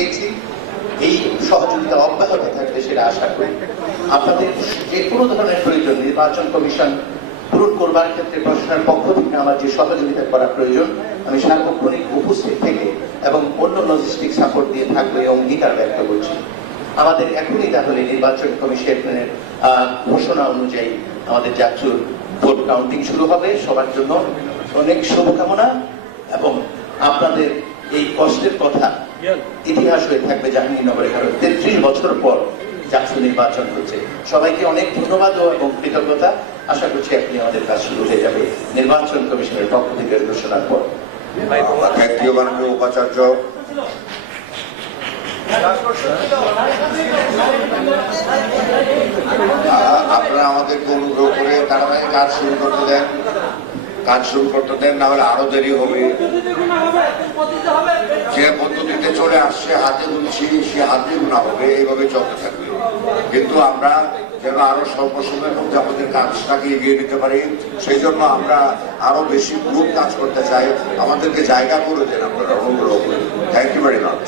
পেয়েছি। এই সহযোগিতা অব্যাহত থাকবে সেটা আশা করি। আপনাদের যে কোনো ধরনের প্রয়োজন নির্বাচন কমিশন পূরণ করবার ক্ষেত্রে প্রশাসনের পক্ষ থেকে আমার যে সহযোগিতা করা প্রয়োজন আমি সার্বক্ষণিক উপস্থিত থেকে এবং অন্য লজিস্টিক সাপোর্ট দিয়ে থাকবে এই অঙ্গীকার ব্যক্ত করছি। আমাদের এখনই তাহলে নির্বাচন কমিশনের ঘোষণা অনুযায়ী আমাদের জাতীয় ভোট কাউন্টিং শুরু হবে। সবার জন্য অনেক শুভকামনা এবং আপনাদের এই কষ্টের কথা ইতিহাস হয়ে থাকবে জাহাঙ্গীরনগরে, কারণ 33 বছর পর জাতীয় নির্বাচন হচ্ছে। সবাইকে অনেক ধন্যবাদ এবং কৃতজ্ঞতা। আশা করছি আপনি আমাদের কাজ শুরু হয়ে যাবে নির্বাচন কমিশনের পক্ষ থেকে ঘোষণার পর। উপাচার্য আপনারা আমাদেরকে অনুগ্রহ করে তাড়াতাড়ি কাজ শুরু করতে দেন, না হলে আরো দেরি হবে। যে পদ্ধতিতে চলে আসছে হাতে গুনছি সে হাতে গুণা হবে, এইভাবে চলতে থাকবে। কিন্তু আমরা যেন আরো স্বল্প সময়ের মধ্যে আমাদের কাজটাকে এগিয়ে নিতে পারি, সেই জন্য আমরা আরো বেশি গ্রুপ কাজ করতে চাই। আমাদেরকে জায়গা করে দেন আপনারা অনুগ্রহ করে। Thank you very much.